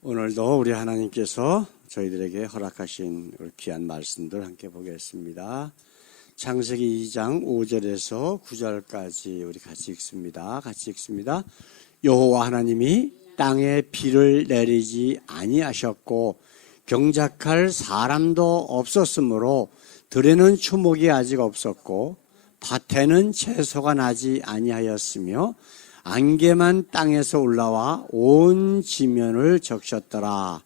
오늘도 우리 하나님께서 저희들에게 허락하신 귀한 말씀들 함께 보겠습니다. 창세기 2장 5절에서 9절까지 우리 같이 읽습니다. 여호와 하나님이 땅에 비를 내리지 아니하셨고 경작할 사람도 없었으므로 들에는 추목이 아직 없었고 밭에는 채소가 나지 아니하였으며 안개만 땅에서 올라와 온 지면을 적셨더라.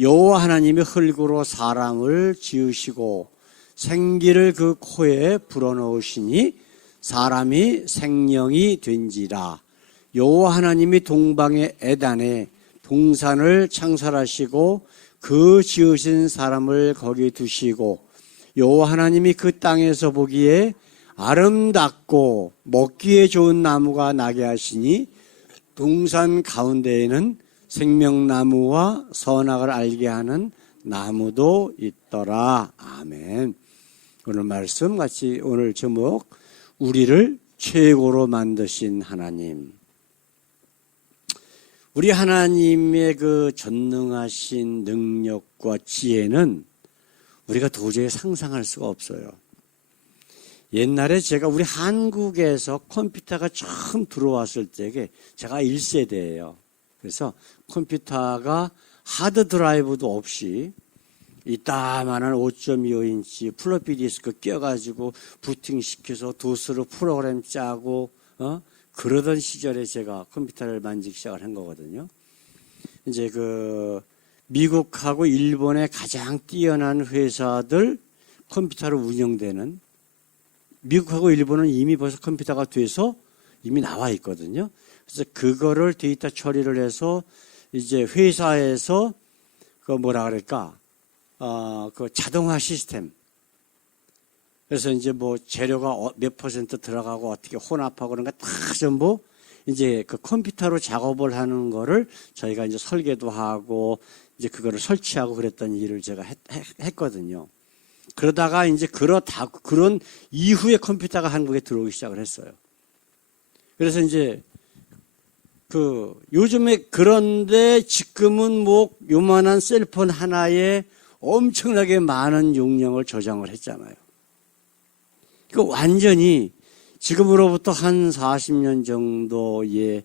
여호와 하나님이 흙으로 사람을 지으시고 생기를 그 코에 불어넣으시니 사람이 생명이 된지라. 여호와 하나님이 동방의 에단에 동산을 창설하시고 그 지으신 사람을 거기 두시고 여호와 하나님이 그 땅에서 보기에 아름답고 먹기에 좋은 나무가 나게 하시니 동산 가운데에는 생명나무와 선악을 알게 하는 나무도 있더라. 아멘. 오늘 말씀 같이 오늘 제목 우리를 최고로 만드신 하나님. 우리 하나님의 그 전능하신 능력과 지혜는 우리가 도저히 상상할 수가 없어요. 옛날에 제가 우리 한국에서 컴퓨터가 처음 들어왔을 때에 제가 1세대예요. 그래서 컴퓨터가 하드 드라이브도 없이 이따만한 5.25인치 플로피 디스크 껴가지고 부팅시켜서 도스로 프로그램 짜고 그러던 시절에 제가 컴퓨터를 만지기 시작을 한 거거든요. 이제 그 미국하고 일본의 가장 뛰어난 회사들 컴퓨터로 운영되는 미국하고 일본은 이미 벌써 컴퓨터가 돼서 이미 나와 있거든요. 그래서 그거를 데이터 처리를 해서 이제 회사에서 그 뭐라 그럴까, 그 자동화 시스템. 그래서 이제 뭐 재료가 몇 퍼센트 들어가고 어떻게 혼합하고 그런 거 다 전부 이제 그 컴퓨터로 작업을 하는 거를 저희가 이제 설계도 하고 이제 그거를 설치하고 그랬던 일을 제가 했거든요. 그러다가 이제 그런 이후에 컴퓨터가 한국에 들어오기 시작을 했어요. 그래서 이제 그 요즘에 그런데 지금은 뭐 요만한 셀폰 하나에 엄청나게 많은 용량을 저장을 했잖아요. 그 완전히 지금으로부터 한 40년 정도의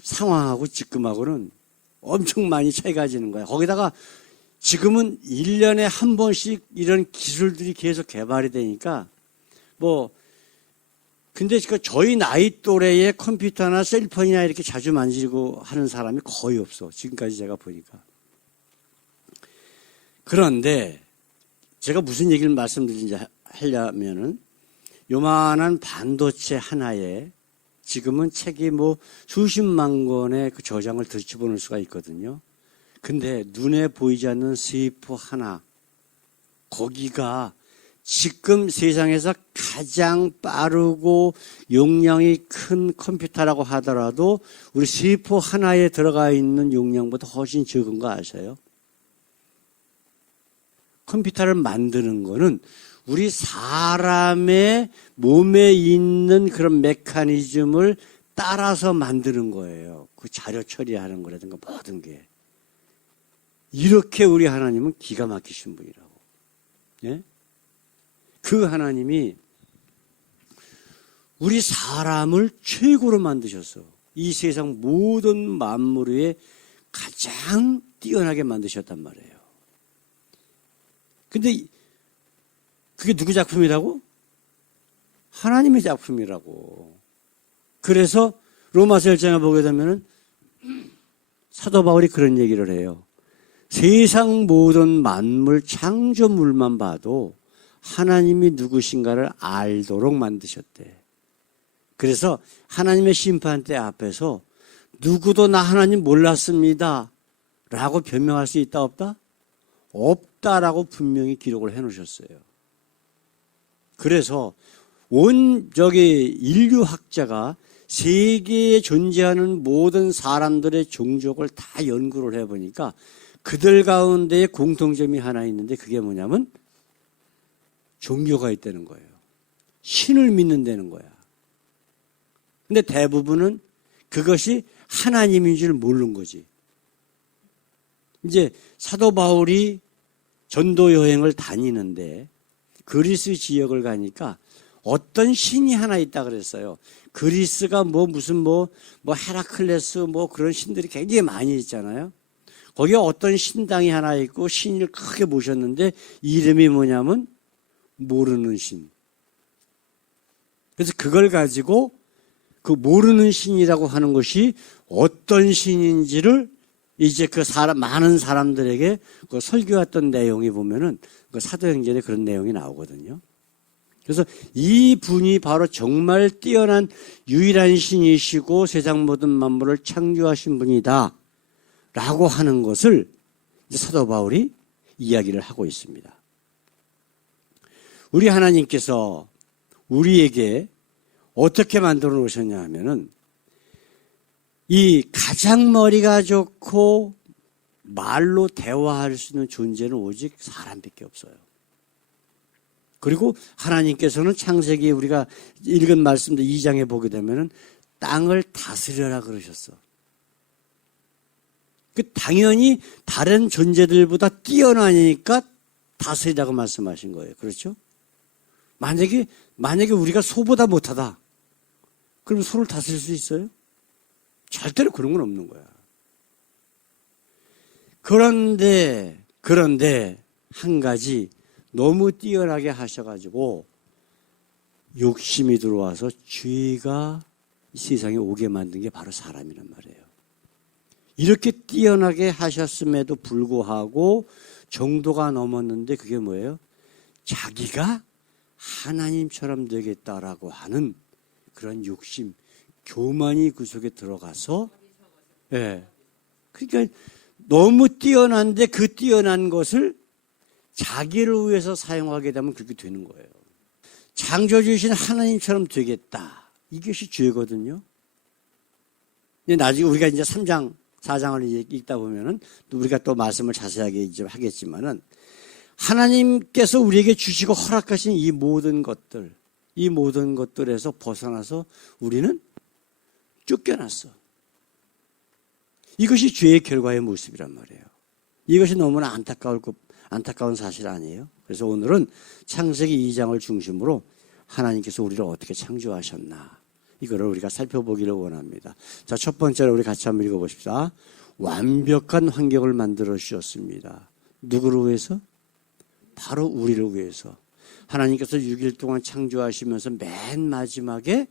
상황하고 지금하고는 엄청 많이 차이가 지는 거예요. 거기다가 지금은 1년에 한 번씩 이런 기술들이 계속 개발이 되니까 근데 저희 나이 또래의 컴퓨터나 셀폰이나 이렇게 자주 만지고 하는 사람이 거의 없어. 지금까지 제가 보니까. 그런데 제가 무슨 얘기를 말씀드리는지 하려면은 요만한 반도체 하나에 지금은 책이 수십만 권의 그 저장을 들춰보낼 수가 있거든요. 근데 눈에 보이지 않는 세포 하나, 거기가 지금 세상에서 가장 빠르고 용량이 큰 컴퓨터라고 하더라도 우리 세포 하나에 들어가 있는 용량보다 훨씬 적은 거 아세요? 컴퓨터를 만드는 거는 우리 사람의 몸에 있는 그런 메커니즘을 따라서 만드는 거예요. 그 자료 처리하는 거라든가 모든 게. 이렇게 우리 하나님은 기가 막히신 분이라고. 예? 그 하나님이 우리 사람을 최고로 만드셨어. 이 세상 모든 만물 위에 가장 뛰어나게 만드셨단 말이에요. 근데 그게 누구 작품이라고? 하나님의 작품이라고. 그래서 로마서 1장에 보게 되면은 사도 바울이 그런 얘기를 해요. 세상 모든 만물 창조물만 봐도 하나님이 누구신가를 알도록 만드셨대. 그래서 하나님의 심판대 앞에서 누구도 나 하나님 몰랐습니다 라고 변명할 수 있다 없다? 없다라고 분명히 기록을 해놓으셨어요. 그래서 인류학자가 세계에 존재하는 모든 사람들의 종족을 다 연구를 해보니까 그들 가운데에 공통점이 하나 있는데 그게 뭐냐면 종교가 있다는 거예요. 신을 믿는다는 거야. 근데 대부분은 그것이 하나님인 줄 모르는 거지. 이제 사도 바울이 전도 여행을 다니는데 그리스 지역을 가니까 어떤 신이 하나 있다 그랬어요. 그리스가 무슨 헤라클레스 그런 신들이 굉장히 많이 있잖아요. 거기에 어떤 신당이 하나 있고 신을 크게 모셨는데 이름이 뭐냐면 모르는 신. 그래서 그걸 가지고 그 모르는 신이라고 하는 것이 어떤 신인지를 이제 많은 사람들에게 그 설교했던 내용이 보면은 그 사도행전에 그런 내용이 나오거든요. 그래서 이 분이 바로 정말 뛰어난 유일한 신이시고 세상 모든 만물을 창조하신 분이다 라고 하는 것을 이제 사도 바울이 이야기를 하고 있습니다. 우리 하나님께서 우리에게 어떻게 만들어 놓으셨냐 하면은 이 가장 머리가 좋고 말로 대화할 수 있는 존재는 오직 사람밖에 없어요. 그리고 하나님께서는 창세기에 우리가 읽은 말씀도 2장에 보게 되면은 땅을 다스려라 그러셨어. 당연히 다른 존재들보다 뛰어나니까 다스리라고 말씀하신 거예요. 그렇죠? 만약에 우리가 소보다 못하다. 그럼 소를 다스릴 수 있어요? 절대로 그런 건 없는 거야. 그런데 한 가지 너무 뛰어나게 하셔가지고 욕심이 들어와서 죄가 세상에 오게 만든 게 바로 사람이란 말이에요. 이렇게 뛰어나게 하셨음에도 불구하고 정도가 넘었는데 그게 뭐예요? 자기가 하나님처럼 되겠다라고 하는 그런 욕심, 교만이 그 속에 들어가서, 예. 그러니까 너무 뛰어난데 그 뛰어난 것을 자기를 위해서 사용하게 되면 그렇게 되는 거예요. 창조주신 하나님처럼 되겠다. 이것이 죄거든요. 나중에 우리가 이제 3장, 4장을 읽다 보면은 또 우리가 또 말씀을 자세하게 이제 하겠지만은 하나님께서 우리에게 주시고 허락하신 이 모든 것들에서 벗어나서 우리는 쫓겨났어. 이것이 죄의 결과의 모습이란 말이에요. 이것이 너무나 안타까운 사실 아니에요? 그래서 오늘은 창세기 2장을 중심으로 하나님께서 우리를 어떻게 창조하셨나 이거를 우리가 살펴보기를 원합니다. 자, 첫 번째로 우리 같이 한번 읽어보십시다. 완벽한 환경을 만들어 주셨습니다. 누구를 위해서? 바로 우리를 위해서. 하나님께서 6일 동안 창조하시면서 맨 마지막에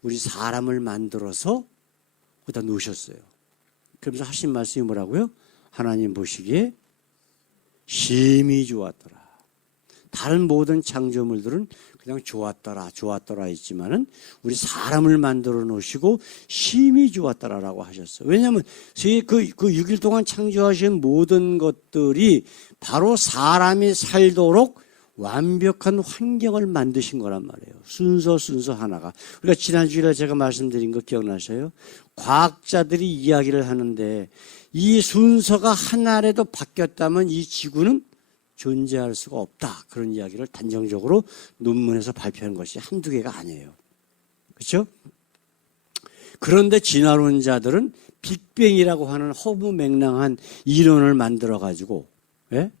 우리 사람을 만들어서 거기다 놓으셨어요. 그러면서 하신 말씀이 뭐라고요? 하나님 보시기에 심히 좋았더라. 다른 모든 창조물들은 그냥 좋았더라 있지만은 우리 사람을 만들어 놓으시고 심히 좋았더라라고 하셨어요. 왜냐하면 그 6일 동안 창조하신 모든 것들이 바로 사람이 살도록 완벽한 환경을 만드신 거란 말이에요. 순서 하나가. 우리가 지난주에 제가 말씀드린 거 기억나셔요? 과학자들이 이야기를 하는데 이 순서가 하나라도 바뀌었다면 이 지구는 존재할 수가 없다. 그런 이야기를 단정적으로 논문에서 발표한 것이 한두 개가 아니에요. 그렇죠? 그런데 진화론자들은 빅뱅이라고 하는 허무맹랑한 이론을 만들어가지고, 예?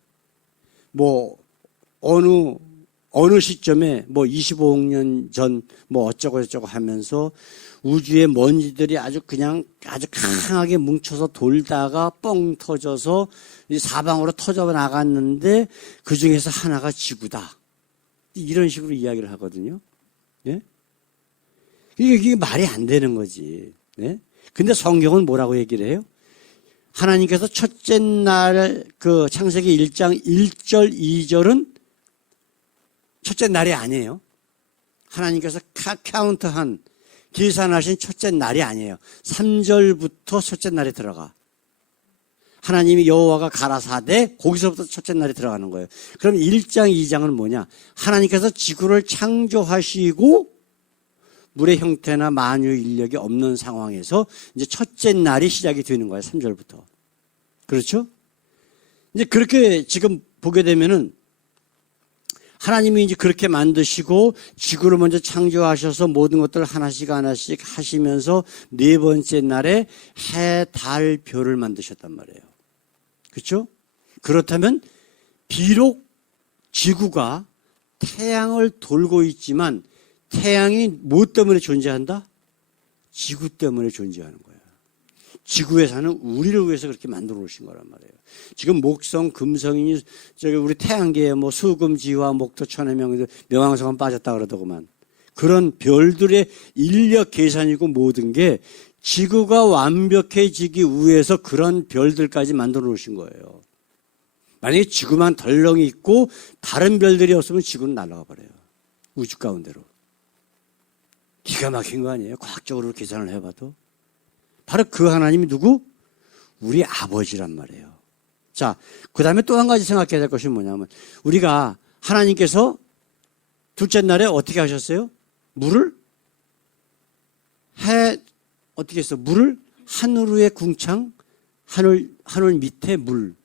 어느 시점에 25억 년 전 어쩌고 하면서 우주의 먼지들이 아주 강하게 뭉쳐서 돌다가 뻥 터져서 이 사방으로 터져 나갔는데 그 중에서 하나가 지구다. 이런 식으로 이야기를 하거든요. 예? 이게 말이 안 되는 거지. 예? 근데 성경은 뭐라고 얘기를 해요? 하나님께서 첫째 날 그 창세기 1장 1절 2절은 첫째 날이 아니에요. 하나님께서 카운트한 계산하신 첫째 날이 아니에요. 3절부터 첫째 날이 들어가. 하나님이 여호와가 가라사대 거기서부터 첫째 날이 들어가는 거예요. 그럼 1장 2장은 뭐냐? 하나님께서 지구를 창조하시고 물의 형태나 만유 인력이 없는 상황에서 이제 첫째 날이 시작이 되는 거예요. 3절부터. 그렇죠? 이제 그렇게 지금 보게 되면은 하나님이 이제 그렇게 만드시고 지구를 먼저 창조하셔서 모든 것들을 하나씩 하시면서 네 번째 날에 해, 달, 별을 만드셨단 말이에요. 그렇죠? 그렇다면 비록 지구가 태양을 돌고 있지만 태양이 뭐 때문에 존재한다? 지구 때문에 존재하는 거예요. 지구에 사는 우리를 위해서 그렇게 만들어 놓으신 거란 말이에요. 지금 목성, 금성이 저기 우리 태양계에 뭐 수금, 지화, 목토, 천해명, 명왕성은 빠졌다 그러더구만. 그런 별들의 인력 계산이고 모든 게 지구가 완벽해지기 위해서 그런 별들까지 만들어 놓으신 거예요. 만약에 지구만 덜렁이 있고 다른 별들이 없으면 지구는 날아가 버려요. 우주 가운데로. 기가 막힌 거 아니에요? 과학적으로 계산을 해봐도. 바로 그 하나님이 누구? 우리 아버지란 말이에요. 자, 그 다음에 또 한 가지 생각해야 될 것이 뭐냐면 우리가 하나님께서 둘째 날에 어떻게 하셨어요? 물을 어떻게 했어? 물을 하늘 위에 궁창, 하늘 밑에 물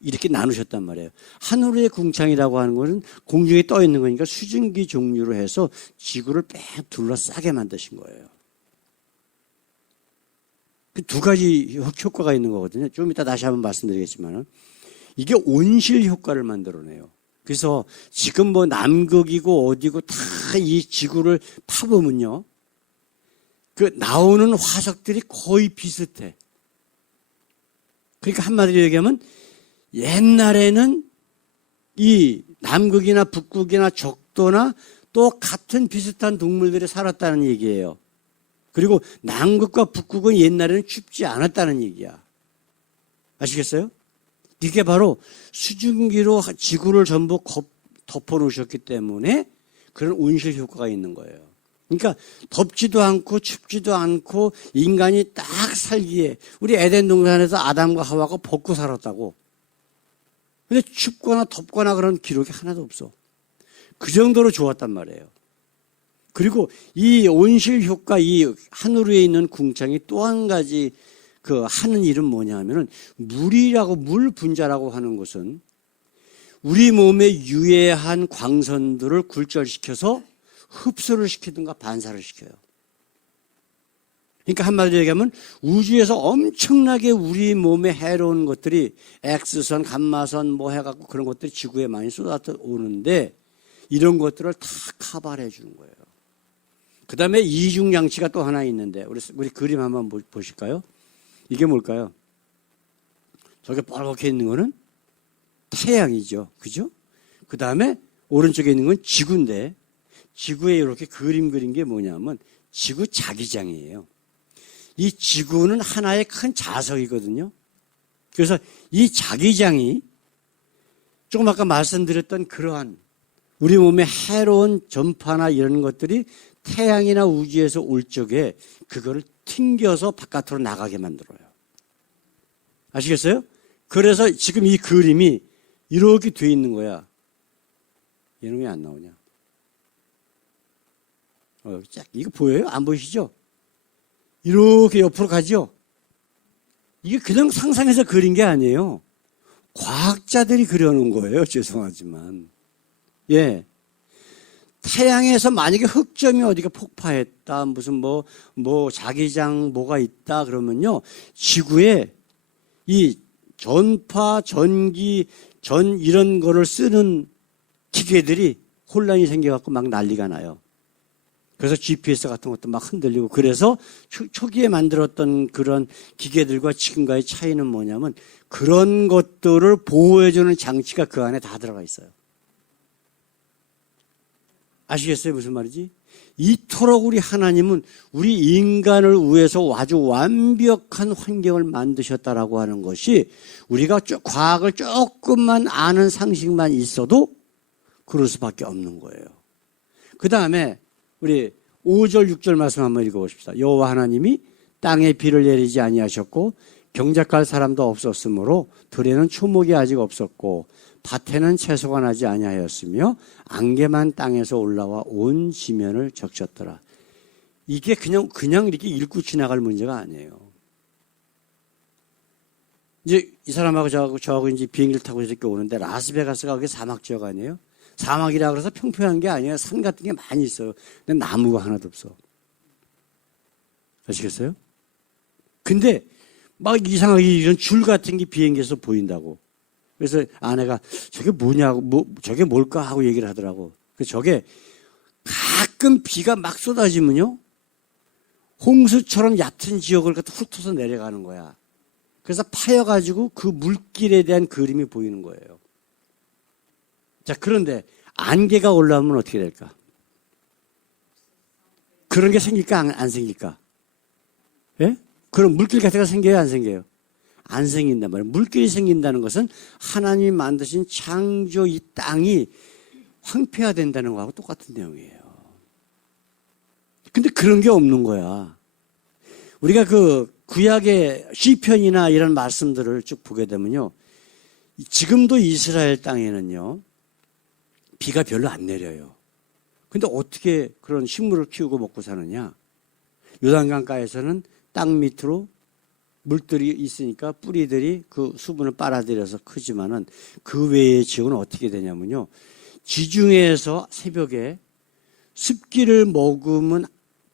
이렇게 나누셨단 말이에요. 하늘 위에 궁창이라고 하는 것은 공중에 떠 있는 거니까 수증기 종류로 해서 지구를 뺑 둘러싸게 만드신 거예요. 그 두 가지 효과가 있는 거거든요. 좀 이따 다시 한번 말씀드리겠지만 이게 온실 효과를 만들어내요. 그래서 지금 뭐 남극이고 어디고 다 이 지구를 파보면요. 그 나오는 화석들이 거의 비슷해. 그러니까 한마디로 얘기하면 옛날에는 이 남극이나 북극이나 적도나 또 같은 비슷한 동물들이 살았다는 얘기예요. 그리고 남극과 북극은 옛날에는 춥지 않았다는 얘기야. 아시겠어요? 이게 바로 수증기로 지구를 전부 덮어놓으셨기 때문에 그런 온실 효과가 있는 거예요. 그러니까 덥지도 않고 춥지도 않고 인간이 딱 살기에 우리 에덴 동산에서 아담과 하와가 벗고 살았다고. 근데 춥거나 덥거나 그런 기록이 하나도 없어. 그 정도로 좋았단 말이에요. 그리고 이 온실 효과, 이 하늘 위에 있는 궁창이 또 한 가지 그 하는 일은 뭐냐 하면은 물이라고, 물 분자라고 하는 것은 우리 몸에 유해한 광선들을 굴절시켜서 흡수를 시키든가 반사를 시켜요. 그러니까 한마디로 얘기하면 우주에서 엄청나게 우리 몸에 해로운 것들이 X선, 감마선 뭐 해갖고 그런 것들이 지구에 많이 쏟아오는데 이런 것들을 다 커버해 주는 거예요. 그 다음에 이중장치가 또 하나 있는데 우리 그림 한번 보실까요? 이게 뭘까요? 저게 빨갛게 있는 거는 태양이죠. 그죠? 그 다음에 오른쪽에 있는 건 지구인데 지구에 이렇게 그림 그린 게 뭐냐면 지구 자기장이에요. 이 지구는 하나의 큰 자석이거든요. 그래서 이 자기장이 조금 아까 말씀드렸던 그러한 우리 몸에 해로운 전파나 이런 것들이 태양이나 우주에서 올 적에 그거를 튕겨서 바깥으로 나가게 만들어요. 아시겠어요? 그래서 지금 이 그림이 이렇게 돼 있는 거야. 얘는 왜 안 나오냐? 이거 보여요? 안 보이시죠? 이렇게 옆으로 가죠? 이게 그냥 상상해서 그린 게 아니에요. 과학자들이 그려놓은 거예요. 죄송하지만. 예. 태양에서 만약에 흑점이 어디가 폭파했다, 무슨 뭐 자기장 뭐가 있다 그러면요. 지구에 이 전파, 전기, 이런 거를 쓰는 기계들이 혼란이 생겨갖고 막 난리가 나요. 그래서 GPS 같은 것도 막 흔들리고 그래서 초기에 만들었던 그런 기계들과 지금과의 차이는 뭐냐면 그런 것들을 보호해주는 장치가 그 안에 다 들어가 있어요. 아시겠어요? 무슨 말이지? 이토록 우리 하나님은 우리 인간을 위해서 아주 완벽한 환경을 만드셨다라고 하는 것이 우리가 과학을 조금만 아는 상식만 있어도 그럴 수밖에 없는 거예요. 그 다음에 우리 5절 6절 말씀 한번 읽어보십시다. 여호와 하나님이 땅에 비를 내리지 아니하셨고 경작할 사람도 없었으므로 들에는 초목이 아직 없었고 밭에는 채소가 나지 아니하였으며 안개만 땅에서 올라와 온 지면을 적셨더라. 이게 그냥 이렇게 읽고 지나갈 문제가 아니에요. 이제 이 사람하고 저하고 이제 비행기를 타고 이렇게 오는데 라스베가스가 그게 사막 지역 아니에요? 사막이라 그래서 평평한 게 아니에요. 산 같은 게 많이 있어요. 근데 나무가 하나도 없어. 아시겠어요? 근데 막 이상하게 이런 줄 같은 게 비행기에서 보인다고. 그래서 아내가 저게 뭐냐고, 저게 뭘까 하고 얘기를 하더라고. 그래서 저게 가끔 비가 막 쏟아지면요, 홍수처럼 얕은 지역을 갖다 훑어서 내려가는 거야. 그래서 파여가지고 그 물길에 대한 그림이 보이는 거예요. 자, 그런데 안개가 올라오면 어떻게 될까? 그런 게 생길까, 안 생길까? 예? 그럼 물길 같은 거 생겨요, 안 생겨요? 안 생긴단 말이에요. 물길이 생긴다는 것은 하나님이 만드신 창조 이 땅이 황폐화된다는 거하고 똑같은 내용이에요. 근데 그런 게 없는 거야. 우리가 그 구약의 시편이나 이런 말씀들을 쭉 보게 되면요, 지금도 이스라엘 땅에는요, 비가 별로 안 내려요. 근데 어떻게 그런 식물을 키우고 먹고 사느냐? 요단강가에서는 땅 밑으로 물들이 있으니까 뿌리들이 그 수분을 빨아들여서 크지만은 그 외의 지역은 어떻게 되냐면요, 지중해에서 새벽에 습기를 머금은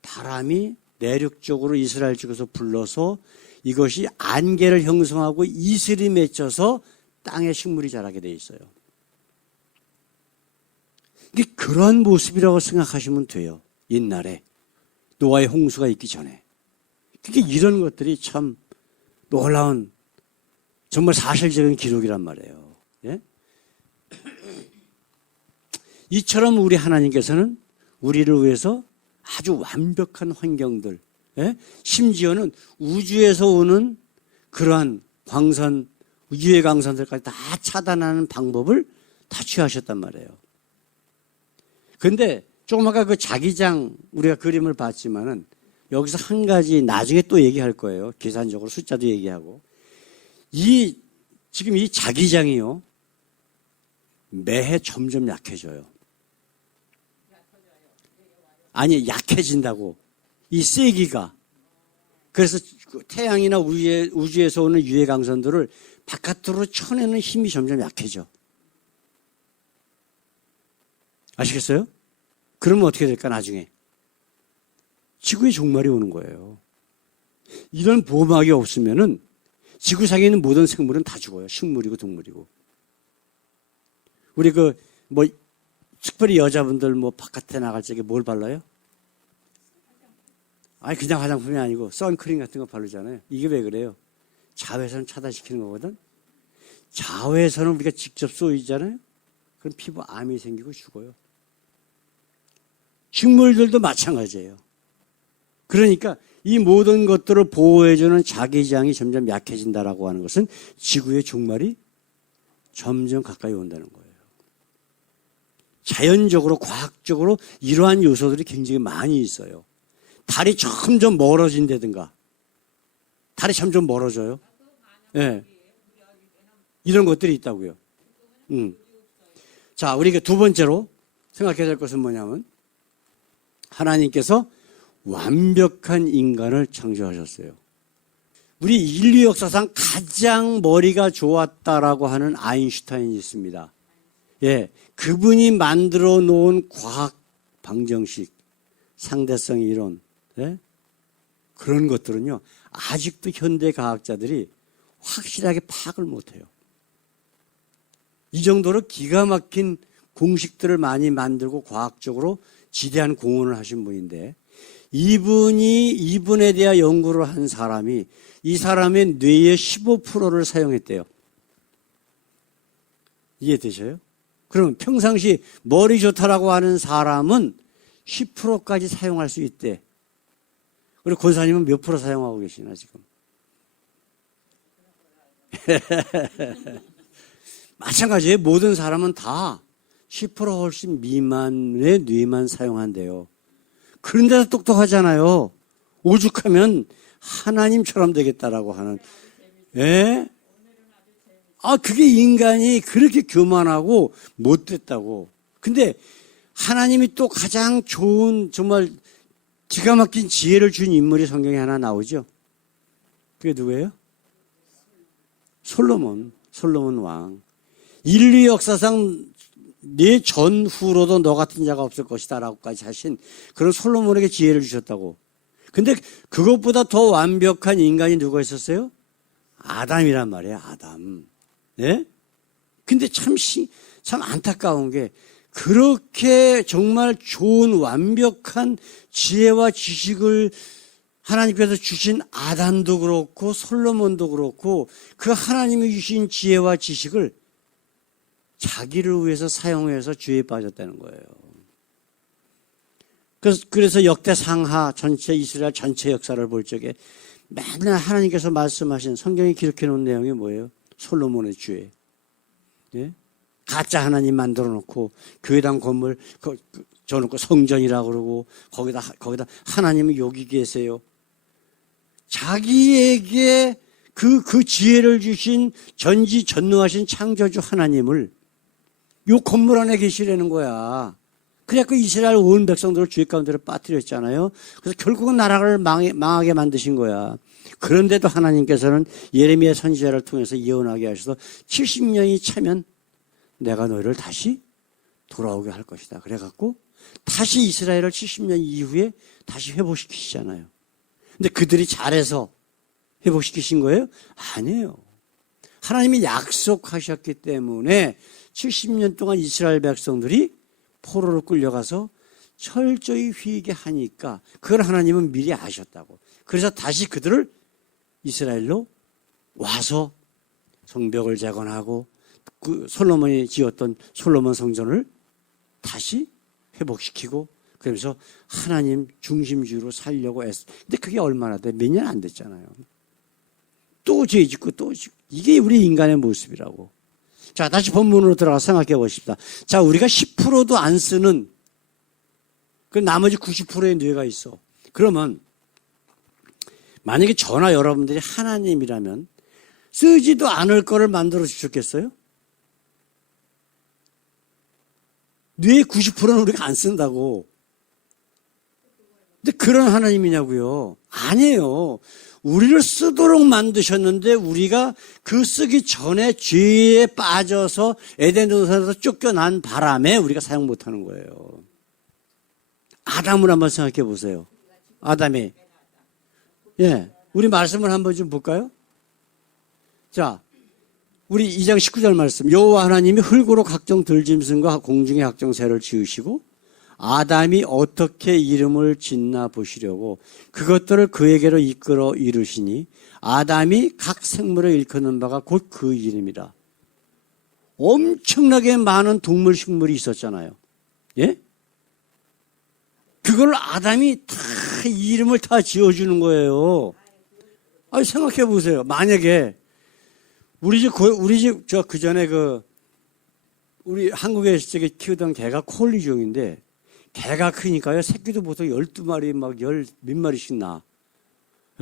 바람이 내륙 쪽으로 이스라엘 쪽에서 불러서 이것이 안개를 형성하고 이슬이 맺혀서 땅에 식물이 자라게 돼 있어요. 이게 그런 모습이라고 생각하시면 돼요. 옛날에 노아의 홍수가 있기 전에. 그러니까 이런 것들이 참 놀라운, 정말 사실적인 기록이란 말이에요. 예? 이처럼 우리 하나님께서는 우리를 위해서 아주 완벽한 환경들, 예? 심지어는 우주에서 오는 그러한 광선, 유해 광선들까지 다 차단하는 방법을 다 취하셨단 말이에요. 그런데 조금 아까 그 자기장 우리가 그림을 봤지만은 여기서 한 가지 나중에 또 얘기할 거예요. 계산적으로 숫자도 얘기하고. 지금 이 자기장이요, 매해 점점 약해져요. 아니, 약해진다고. 이 세기가. 그래서 태양이나 우주에서 오는 유해 강선들을 바깥으로 쳐내는 힘이 점점 약해져. 아시겠어요? 그러면 어떻게 될까, 나중에? 지구의 종말이 오는 거예요. 이런 보호막이 없으면은 지구상에 있는 모든 생물은 다 죽어요. 식물이고 동물이고. 우리 특별히 여자분들 바깥에 나갈 적에 뭘 발라요? 아니, 그냥 화장품이 아니고 선크림 같은 거 바르잖아요. 이게 왜 그래요? 자외선 차단시키는 거거든. 자외선은 우리가 직접 쏘이잖아요. 그럼 피부 암이 생기고 죽어요. 식물들도 마찬가지예요. 그러니까 이 모든 것들을 보호해주는 자기장이 점점 약해진다라고 하는 것은 지구의 종말이 점점 가까이 온다는 거예요. 자연적으로, 과학적으로 이러한 요소들이 굉장히 많이 있어요. 달이 점점 멀어진다든가. 달이 점점 멀어져요. 예. 네. 이런 것들이 있다고요. 자, 우리가 두 번째로 생각해야 될 것은 뭐냐면, 하나님께서 완벽한 인간을 창조하셨어요. 우리 인류 역사상 가장 머리가 좋았다라고 하는 아인슈타인이 있습니다. 예, 그분이 만들어 놓은 과학 방정식, 상대성 이론, 예? 그런 것들은요, 아직도 현대 과학자들이 확실하게 파악을 못해요. 이 정도로 기가 막힌 공식들을 많이 만들고 과학적으로 지대한 공헌을 하신 분인데, 이분에 대한 연구를 한 사람이 이 사람의 뇌의 15%를 사용했대요. 이해되셔요? 그러면 평상시 머리 좋다라고 하는 사람은 10%까지 사용할 수 있대. 그리고 권사님은 몇 프로 사용하고 계시나 지금? 마찬가지예요. 모든 사람은 다 10% 훨씬 미만의 뇌만 사용한대요. 그런데도 똑똑하잖아요. 오죽하면 하나님처럼 되겠다라고 하는. 예? 그게 인간이 그렇게 교만하고 못됐다고. 근데 하나님이 또 가장 좋은, 정말 기가 막힌 지혜를 준 인물이 성경에 하나 나오죠. 그게 누구예요? 솔로몬 왕. 인류 역사상 내 전후로도 너 같은 자가 없을 것이다 라고까지 하신 그런 솔로몬에게 지혜를 주셨다고. 근데 그것보다 더 완벽한 인간이 누가 있었어요? 아담이란 말이에요, 아담. 예? 근데 참 안타까운 게 그렇게 정말 좋은 완벽한 지혜와 지식을 하나님께서 주신 아담도 그렇고 솔로몬도 그렇고 그 하나님이 주신 지혜와 지식을 자기를 위해서 사용해서 죄에 빠졌다는 거예요. 그래서 역대상하 전체 이스라엘 전체 역사를 볼 적에 맨날 하나님께서 말씀하신 성경에 기록해 놓은 내용이 뭐예요? 솔로몬의 죄. 예? 가짜 하나님 만들어 놓고 교회당 건물 줘놓고 성전이라고 그러고 거기다 하나님은 여기 계세요. 자기에게 그 지혜를 주신 전지전능하신 창조주 하나님을 요 건물 안에 계시라는 거야. 그래갖고 이스라엘 온 백성들을 죄 가운데로 빠뜨렸잖아요. 그래서 결국은 나라를 망하게 만드신 거야. 그런데도 하나님께서는 예레미야 선지자를 통해서 예언하게 하셔서 70년이 차면 내가 너희를 다시 돌아오게 할 것이다. 그래갖고 다시 이스라엘을 70년 이후에 다시 회복시키시잖아요. 근데 그들이 잘해서 회복시키신 거예요? 아니에요. 하나님이 약속하셨기 때문에 70년 동안 이스라엘 백성들이 포로로 끌려가서 철저히 휘게 하니까 그걸 하나님은 미리 아셨다고. 그래서 다시 그들을 이스라엘로 와서 성벽을 재건하고 그 솔로몬이 지었던 솔로몬 성전을 다시 회복시키고 그러면서 하나님 중심주의로 살려고 했어. 근데 그게 얼마나 돼? 몇 년 안 됐잖아요. 또 죄 짓고 또 짓고. 이게 우리 인간의 모습이라고. 자, 다시 본문으로 들어가서 생각해 보십시다. 자, 우리가 10%도 안 쓰는 그 나머지 90%의 뇌가 있어. 그러면 만약에 저나 여러분들이 하나님이라면 쓰지도 않을 거를 만들어 주셨겠어요? 뇌의 90%는 우리가 안 쓴다고. 근데 그런 하나님이냐고요? 아니에요. 우리를 쓰도록 만드셨는데 우리가 그 쓰기 전에 죄에 빠져서 에덴 동산에서 쫓겨난 바람에 우리가 사용 못하는 거예요. 아담을 한번 생각해 보세요. 아담이. 예, 우리 말씀을 한번 좀 볼까요? 자, 우리 2장 19절 말씀. 여호와 하나님이 흙으로 각종 들짐승과 공중의 각종 새를 지으시고 아담이 어떻게 이름을 짓나 보시려고 그것들을 그에게로 이끌어 이르시니 아담이 각 생물을 일컫는 바가 곧 그 이름이라. 엄청나게 많은 동물 식물이 있었잖아요. 예? 그걸 아담이 다 이름을 다 지어주는 거예요. 아니 생각해 보세요. 만약에 우리 집 그 전에 우리 한국에 있을 때 키우던 개가 콜리종인데 개가 크니까요, 새끼도 보통 12마리 막 몇 마리씩 나.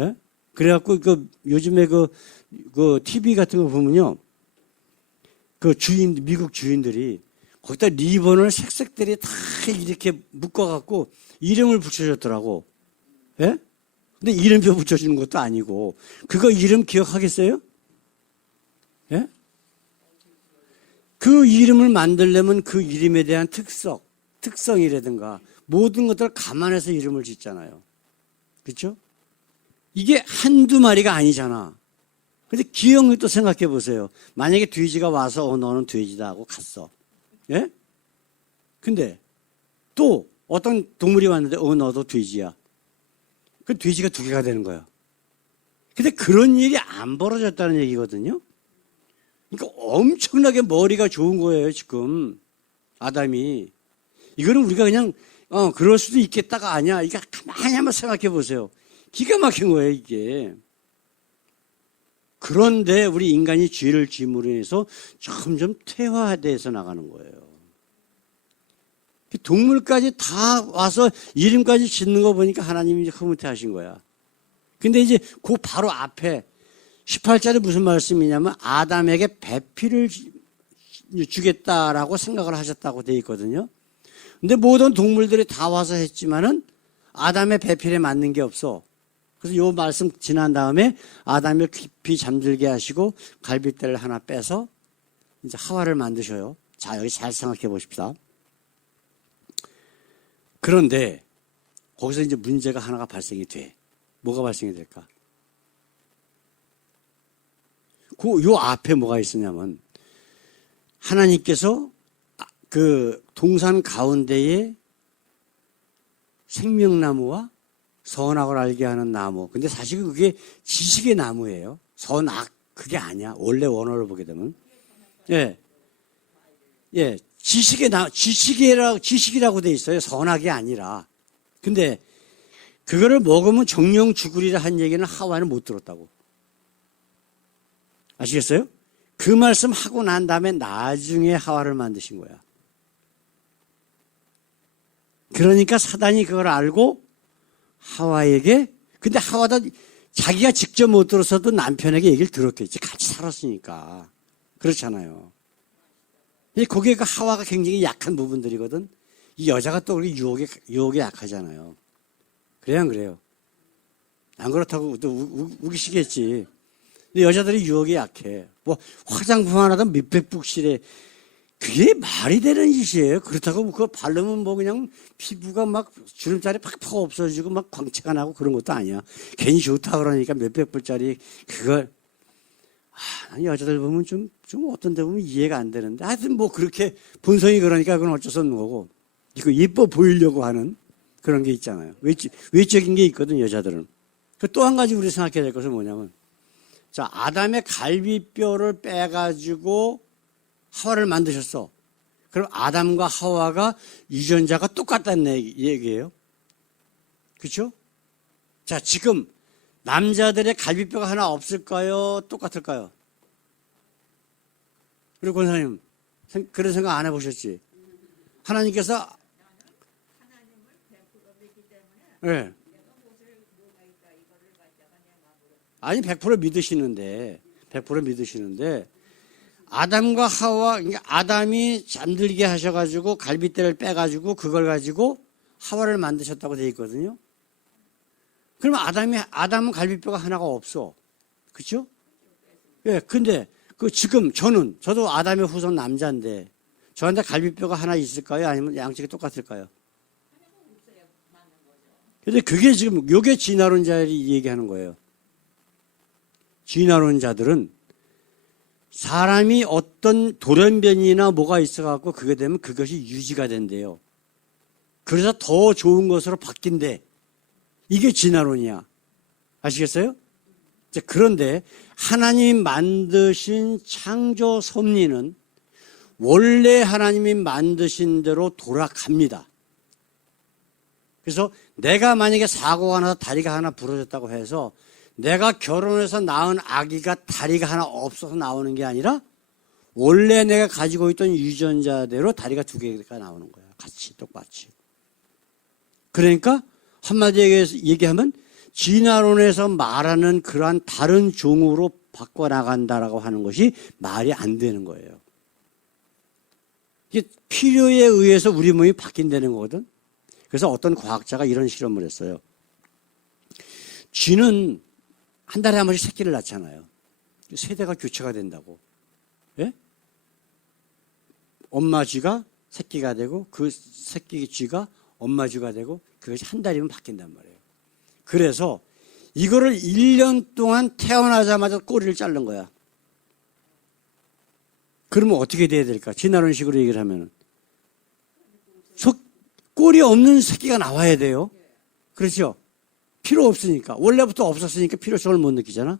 예? 그래갖고, 요즘에 TV 같은 거 보면요, 미국 주인들이 거기다 리본을 색색들이 다 이렇게 묶어갖고 이름을 붙여줬더라고. 예? 근데 이름표 붙여주는 것도 아니고, 그거 이름 기억하겠어요? 예? 그 이름을 만들려면 그 이름에 대한 특성이라든가 모든 것들을 감안해서 이름을 짓잖아요. 그렇죠? 이게 한두 마리가 아니잖아. 근데 기형을 또 생각해 보세요. 만약에 돼지가 와서 너는 돼지다 하고 갔어. 예? 근데 또 어떤 동물이 왔는데 너도 돼지야. 그 돼지가 두 개가 되는 거예요. 근데 그런 일이 안 벌어졌다는 얘기거든요. 그러니까 엄청나게 머리가 좋은 거예요, 지금. 아담이. 이거는 우리가 그냥, 그럴 수도 있겠다가 아니야. 이거 가만히 한번 생각해 보세요. 기가 막힌 거예요, 이게. 그런데 우리 인간이 죄를 지음으로 인해서 점점 퇴화돼서 나가는 거예요. 동물까지 다 와서 이름까지 짓는 거 보니까 하나님이 흐뭇해 하신 거야. 근데 이제 그 바로 앞에 18절에 무슨 말씀이냐면 아담에게 배필을 주겠다라고 생각을 하셨다고 되어 있거든요. 근데 모든 동물들이 다 와서 했지만은 아담의 배필에 맞는 게 없어. 그래서 요 말씀 지난 다음에 아담을 깊이 잠들게 하시고 갈빗대를 하나 빼서 이제 하와를 만드셔요. 자, 여기 잘 생각해 보십시다. 그런데 거기서 이제 문제가 하나가 발생이 돼. 뭐가 발생이 될까? 요 앞에 뭐가 있었냐면 하나님께서 그 동산 가운데에 생명나무와 선악을 알게 하는 나무. 근데 사실 그게 지식의 나무예요. 선악 그게 아니야. 원래 원어를 보게 되면. 예. 예. 지식이라고 돼 있어요. 선악이 아니라. 근데 그거를 먹으면 정령 죽으리라 한 얘기는 하와는 못 들었다고. 아시겠어요? 그 말씀 하고 난 다음에 나중에 하와를 만드신 거야. 그러니까 사단이 그걸 알고 하와에게, 근데 하와도 자기가 직접 못 들었어도 남편에게 얘기를 들었겠지. 같이 살았으니까. 그렇잖아요. 거기에 그 하와가 굉장히 약한 부분들이거든. 이 여자가 또 우리 유혹에 약하잖아요. 그래요, 안 그래요? 안 그렇다고 또 우기시겠지. 근데 여자들이 유혹에 약해. 뭐 화장품 하나도 몇백 북씩에 그게 말이 되는 짓이에요. 그렇다고 그거 바르면 뭐 그냥 피부가 막 주름살이 팍팍 없어지고 막 광채가 나고 그런 것도 아니야. 괜히 좋다 그러니까 몇백 불짜리 그걸 여자들 보면 좀 어떤 데 보면 이해가 안 되는데 하여튼 뭐 그렇게 본성이 그러니까 그건 어쩔 수 없는 거고 이거 예뻐 보이려고 하는 그런 게 있잖아요. 외적인 게 있거든 여자들은. 또 한 가지 우리 생각해야 될 것은 뭐냐면 자 아담의 갈비뼈를 빼가지고 하와를 만드셨어. 그럼 아담과 하와가 유전자가 똑같다는 얘기예요. 그렇죠? 자, 지금 남자들의 갈비뼈가 하나 없을까요? 똑같을까요? 그리고 권사님 그런 생각 안 해보셨지? 하나님께서 네. 아니 100% 믿으시는데 아담과 하와, 그러니까 아담이 잠들게 하셔가지고 갈빗대를 빼가지고 그걸 가지고 하와를 만드셨다고 되어 있거든요. 그러면 아담은 갈비뼈가 하나가 없어. 그렇죠? 예, 근데 지금 저도 아담의 후손 남자인데 저한테 갈비뼈가 하나 있을까요? 아니면 양쪽이 똑같을까요? 근데 그게 지금 요게 진화론자들이 얘기하는 거예요. 진화론자들은 사람이 어떤 돌연변이나 뭐가 있어갖고 그게 되면 그것이 유지가 된대요. 그래서 더 좋은 것으로 바뀐대. 이게 진화론이야. 아시겠어요? 그런데 하나님 만드신 창조 섭리는 원래 하나님이 만드신 대로 돌아갑니다. 그래서 내가 만약에 사고가 나서 다리가 하나 부러졌다고 해서 내가 결혼해서 낳은 아기가 다리가 하나 없어서 나오는 게 아니라 원래 내가 가지고 있던 유전자대로 다리가 2개가 나오는 거야. 같이 똑같이. 그러니까 한마디에 얘기하면 진화론에서 말하는 그러한 다른 종으로 바꿔나간다라고 하는 것이 말이 안 되는 거예요. 이게 필요에 의해서 우리 몸이 바뀐다는 거거든. 그래서 어떤 과학자가 이런 실험을 했어요. 쥐는 한 달에 한 번씩 새끼를 낳잖아요. 세대가 교체가 된다고. 예? 엄마 쥐가 새끼가 되고 그 새끼 쥐가 엄마 쥐가 되고 그것이 한 달이면 바뀐단 말이에요. 그래서 이거를 1년 동안 태어나자마자 꼬리를 자른 거야. 그러면 어떻게 돼야 될까? 진화론식으로 얘기를 하면 꼬리 없는 새끼가 나와야 돼요. 그렇죠? 필요 없으니까. 원래부터 없었으니까 필요성을 못 느끼잖아.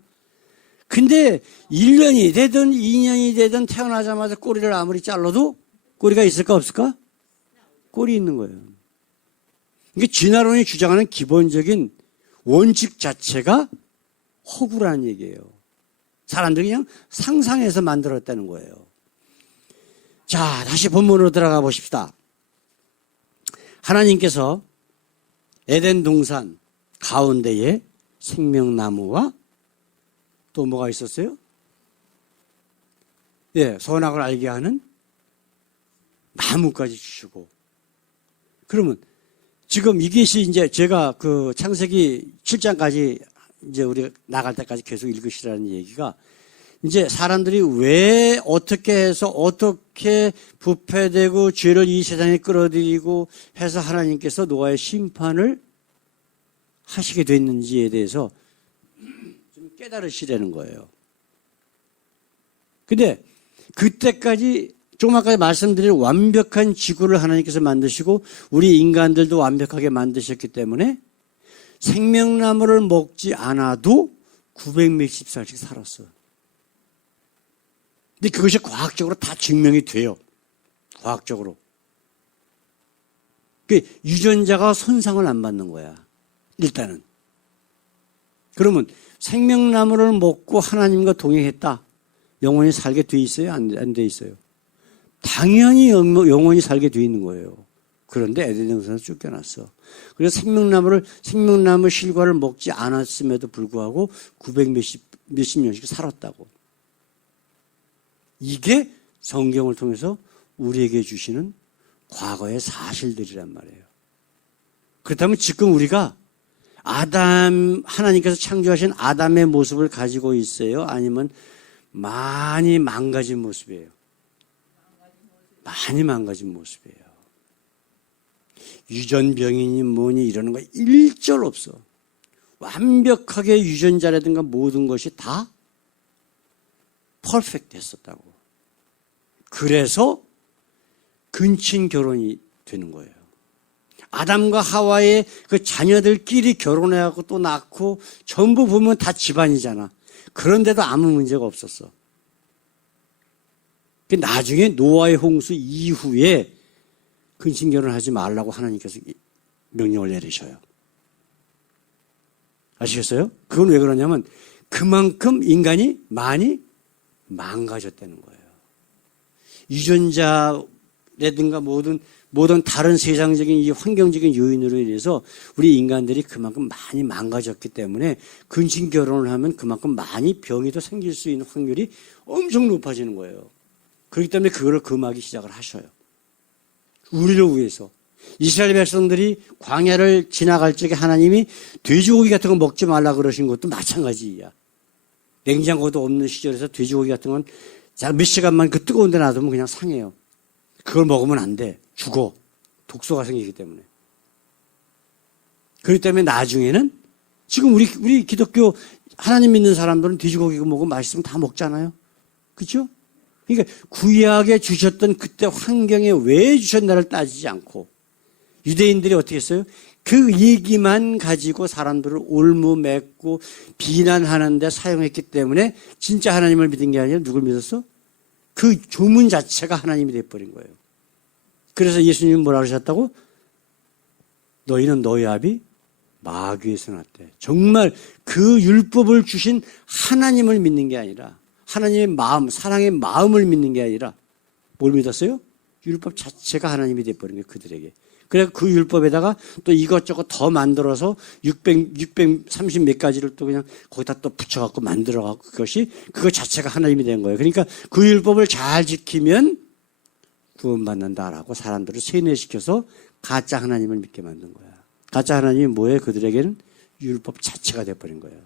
근데 1년이 되든 2년이 되든 태어나자마자 꼬리를 아무리 잘라도 꼬리가 있을까 없을까? 꼬리 있는 거예요. 이게 진화론이 주장하는 기본적인 원칙 자체가 허구라는 얘기예요. 사람들이 그냥 상상해서 만들었다는 거예요. 자, 다시 본문으로 들어가 보십시다. 하나님께서 에덴 동산 가운데에 생명나무와 또 뭐가 있었어요? 예, 선악을 알게 하는 나무까지 주시고. 그러면 지금 이것이 이제 제가 그 창세기 7장까지 이제 우리 나갈 때까지 계속 읽으시라는 얘기가 이제 사람들이 왜 어떻게 해서 어떻게 부패되고 죄를 이 세상에 끌어들이고 해서 하나님께서 노아의 심판을 하시게 됐는지에 대해서 좀 깨달으시라는 거예요. 근데 그때까지 조금 아까 말씀드린 완벽한 지구를 하나님께서 만드시고 우리 인간들도 완벽하게 만드셨기 때문에 생명나무를 먹지 않아도 900몇십 살씩 살았어요. 근데 그것이 과학적으로 다 증명이 돼요. 과학적으로. 유전자가 손상을 안 받는 거야. 일단은. 그러면 생명나무를 먹고 하나님과 동행했다. 영원히 살게 돼 있어요? 안 돼 있어요? 당연히 영원히 살게 돼 있는 거예요. 그런데 에덴 동산에서 쫓겨났어. 그래서 생명나무 실과를 먹지 않았음에도 불구하고 900몇십 년씩 살았다고. 이게 성경을 통해서 우리에게 주시는 과거의 사실들이란 말이에요. 그렇다면 지금 우리가 하나님께서 창조하신 아담의 모습을 가지고 있어요? 아니면 많이 망가진 모습이에요? 많이 망가진 모습이에요. 유전병이니 뭐니 이러는 거 일절 없어. 완벽하게 유전자라든가 모든 것이 다 퍼펙트 했었다고. 그래서 근친 결혼이 되는 거예요. 아담과 하와의 그 자녀들끼리 결혼해갖고 또 낳고 전부 보면 다 집안이잖아. 그런데도 아무 문제가 없었어. 나중에 노아의 홍수 이후에 근친 결혼하지 말라고 하나님께서 명령을 내리셔요. 아시겠어요? 그건 왜 그러냐면 그만큼 인간이 많이 망가졌다는 거예요. 유전자라든가 모든 다른 세상적인 이 환경적인 요인으로 인해서 우리 인간들이 그만큼 많이 망가졌기 때문에 근친 결혼을 하면 그만큼 많이 병이 더 생길 수 있는 확률이 엄청 높아지는 거예요. 그렇기 때문에 그거를 금하기 시작을 하셔요. 우리를 위해서. 이스라엘 백성들이 광야를 지나갈 적에 하나님이 돼지고기 같은 거 먹지 말라 그러신 것도 마찬가지야. 냉장고도 없는 시절에서 돼지고기 같은 건 몇 시간만 그 뜨거운 데 놔두면 그냥 상해요. 그걸 먹으면 안 돼. 죽어. 독소가 생기기 때문에. 그렇기 때문에 나중에는 지금 우리 기독교 하나님 믿는 사람들은 돼지고기 먹으면 맛있으면 다 먹잖아요. 그렇죠? 그러니까 구약에 주셨던 그때 환경에 왜 주셨나를 따지지 않고 유대인들이 어떻게 했어요? 그 얘기만 가지고 사람들을 올무맺고 비난하는데 사용했기 때문에 진짜 하나님을 믿은 게 아니라 누굴 믿었어? 그 조문 자체가 하나님이 돼버린 거예요. 그래서 예수님은 뭐라 그러셨다고? 너희는 너희 아비 마귀에서 났대. 정말 그 율법을 주신 하나님을 믿는 게 아니라 하나님의 마음, 사랑의 마음을 믿는 게 아니라 뭘 믿었어요? 율법 자체가 하나님이 돼버린 거예요. 그들에게. 그래서 그 율법에다가 또 이것저것 더 만들어서 630 몇 가지를 또 그냥 거기다 또 붙여갖고 만들어갖고 그거 자체가 하나님이 된 거예요. 그러니까 그 율법을 잘 지키면 구원받는다라고 사람들을 세뇌시켜서 가짜 하나님을 믿게 만든 거야. 가짜 하나님이 뭐예요? 그들에게는 율법 자체가 돼버린 거예요.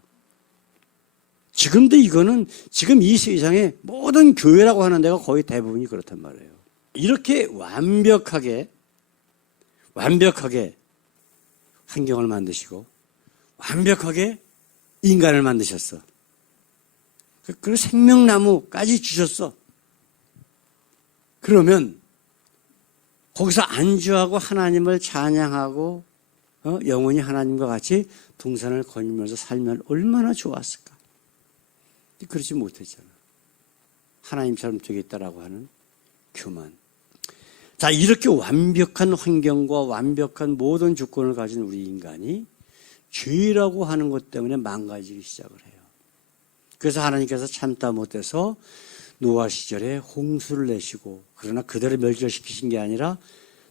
지금도 이거는 지금 이 세상에 모든 교회라고 하는 데가 거의 대부분이 그렇단 말이에요. 이렇게 완벽하게 환경을 만드시고 완벽하게 인간을 만드셨어. 그리고 생명나무까지 주셨어. 그러면 거기서 안주하고 하나님을 찬양하고 영원히 하나님과 같이 동산을 거니면서 살면 얼마나 좋았을까. 그렇지 못했잖아. 하나님처럼 되겠다라고 하는 교만. 자, 이렇게 완벽한 환경과 완벽한 모든 조건을 가진 우리 인간이 죄라고 하는 것 때문에 망가지기 시작을 해요. 그래서 하나님께서 참다 못해서 노아 시절에 홍수를 내시고, 그러나 그대로 멸절시키신 게 아니라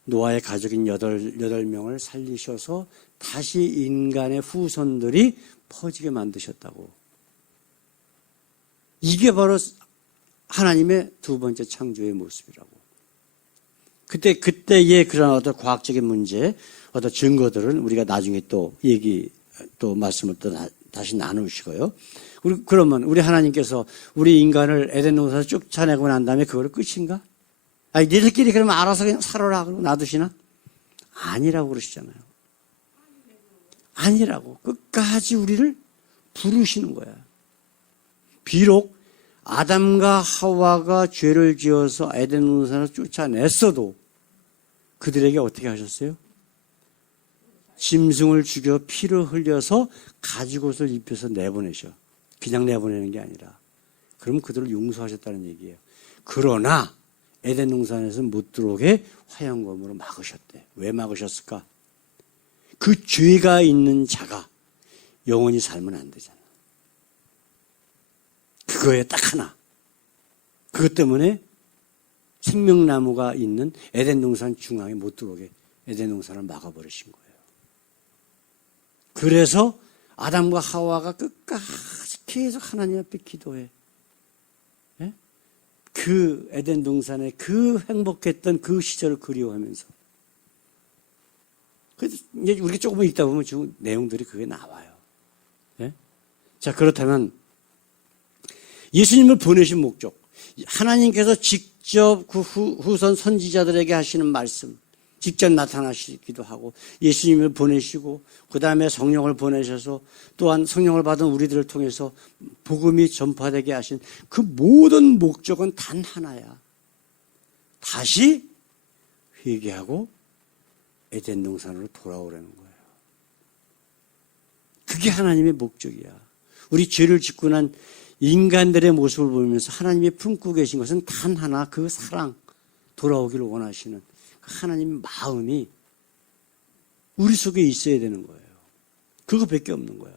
노아의 가족인 8명을 살리셔서 다시 인간의 후손들이 퍼지게 만드셨다고. 이게 바로 하나님의 두 번째 창조의 모습이라고. 그때의 그런 어떤 과학적인 문제, 어떤 증거들은 우리가 나중에 또 말씀을 또 다시 나누시고요. 그러면 우리 하나님께서 우리 인간을 에덴 동산에서 쫓아내고 난 다음에 그걸 끝인가? 아니, 니들끼리 그러면 알아서 그냥 살아라. 그러고 놔두시나? 아니라고 그러시잖아요. 아니라고. 끝까지 우리를 부르시는 거야. 비록 아담과 하와가 죄를 지어서 에덴 동산을 쫓아냈어도 그들에게 어떻게 하셨어요? 짐승을 죽여 피를 흘려서 가죽옷을 입혀서 내보내셔. 그냥 내보내는 게 아니라. 그럼 그들을 용서하셨다는 얘기예요. 그러나 에덴 동산에서 못 들어오게 화형검으로 막으셨대. 왜 막으셨을까? 그 죄가 있는 자가 영원히 살면 안 되잖아. 그거에 딱 하나. 그것 때문에 생명나무가 있는 에덴 동산 중앙에 못 들어오게 에덴 동산을 막아버리신 거예요. 그래서 아담과 하와가 끝까지 계속 하나님 앞에 기도해. 예? 그 에덴 동산의 그 행복했던 그 시절을 그리워하면서. 이제 우리가 조금 읽다 보면 지금 내용들이 그게 나와요. 예? 자, 그렇다면 예수님을 보내신 목적, 하나님께서 직접 그 후손 선지자들에게 하시는 말씀, 직접 나타나시기도 하고 예수님을 보내시고 그 다음에 성령을 보내셔서 또한 성령을 받은 우리들을 통해서 복음이 전파되게 하신 그 모든 목적은 단 하나야. 다시 회개하고 에덴 동산으로 돌아오라는 거예요. 그게 하나님의 목적이야. 우리 죄를 짓고 난 인간들의 모습을 보면서 하나님이 품고 계신 것은 단 하나, 그 사랑, 돌아오기를 원하시는 하나님의 마음이 우리 속에 있어야 되는 거예요. 그거밖에 없는 거야.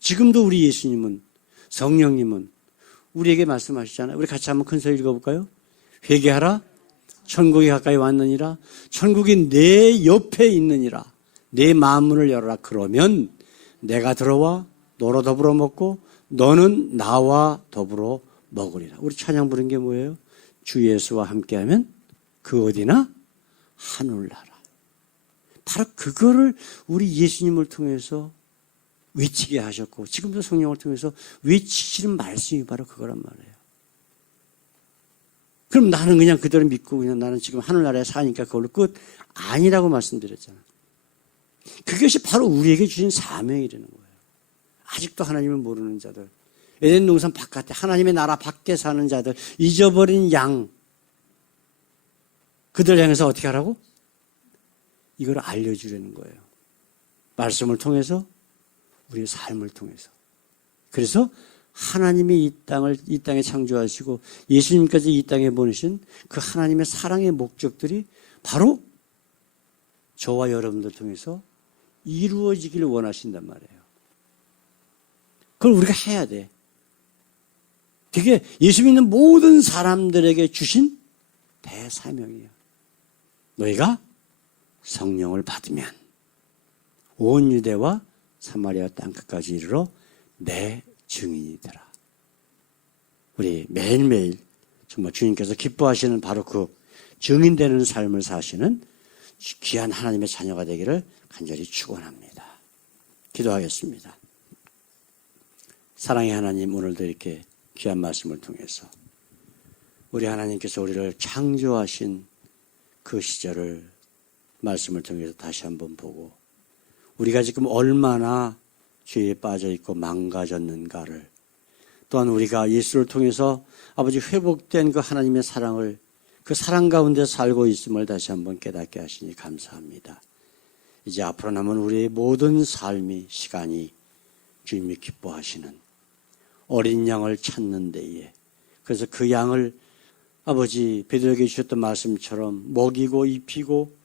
지금도 우리 예수님은, 성령님은 우리에게 말씀하시잖아요. 우리 같이 한번 큰 소리 읽어볼까요? 회개하라. 천국이 가까이 왔느니라. 천국이 내 옆에 있느니라. 내 마음문을 열어라. 그러면 내가 들어와 너로 더불어 먹고 너는 나와 더불어 먹으리라. 우리 찬양 부른 게 뭐예요? 주 예수와 함께하면 그 어디나 하늘나라. 바로 그거를 우리 예수님을 통해서 외치게 하셨고 지금도 성령을 통해서 외치시는 말씀이 바로 그거란 말이에요. 그럼 나는 그냥 그대로 믿고 그냥 나는 지금 하늘나라에 사니까 그걸로 끝. 아니라고 말씀드렸잖아요. 그것이 바로 우리에게 주신 사명이라는 거예요. 아직도 하나님을 모르는 자들, 에덴 동산 바깥에 하나님의 나라 밖에 사는 자들, 잊어버린 양, 그들 향해서 어떻게 하라고? 이걸 알려주려는 거예요. 말씀을 통해서, 우리의 삶을 통해서. 그래서 하나님이 이 땅에 창조하시고 예수님까지 이 땅에 보내신 그 하나님의 사랑의 목적들이 바로 저와 여러분들 통해서 이루어지기를 원하신단 말이에요. 그걸 우리가 해야 돼. 그게 예수 믿는 모든 사람들에게 주신 대사명이에요. 너희가 성령을 받으면 온 유대와 사마리아 땅끝까지 이르러 내 증인이 되라. 우리 매일매일 정말 주님께서 기뻐하시는 바로 그 증인되는 삶을 사시는 귀한 하나님의 자녀가 되기를 간절히 축원합니다. 기도하겠습니다. 사랑의 하나님, 오늘도 이렇게 귀한 말씀을 통해서 우리 하나님께서 우리를 창조하신 그 시절을 말씀을 통해서 다시 한번 보고 우리가 지금 얼마나 죄에 빠져 있고 망가졌는가를, 또한 우리가 예수를 통해서 아버지 회복된 그 하나님의 사랑을, 그 사랑 가운데 살고 있음을 다시 한번 깨닫게 하시니 감사합니다. 이제 앞으로 남은 우리의 모든 삶이, 시간이 주님이 기뻐하시는 어린 양을 찾는 데에, 그래서 그 양을 아버지 베드로에게 주셨던 말씀처럼 먹이고 입히고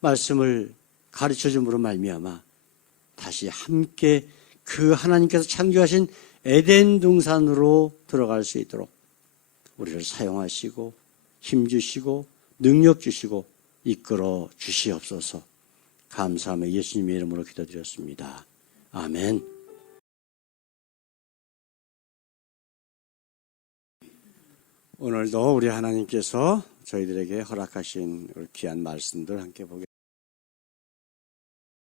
말씀을 가르쳐줌으로 말미암아 다시 함께 그 하나님께서 창조하신 에덴 동산으로 들어갈 수 있도록 우리를 사용하시고 힘 주시고 능력 주시고 이끌어 주시옵소서. 감사하며 예수님의 이름으로 기도드렸습니다. 아멘. 오늘도 우리 하나님께서 저희들에게 허락하신 귀한 말씀들 함께 보겠습니다.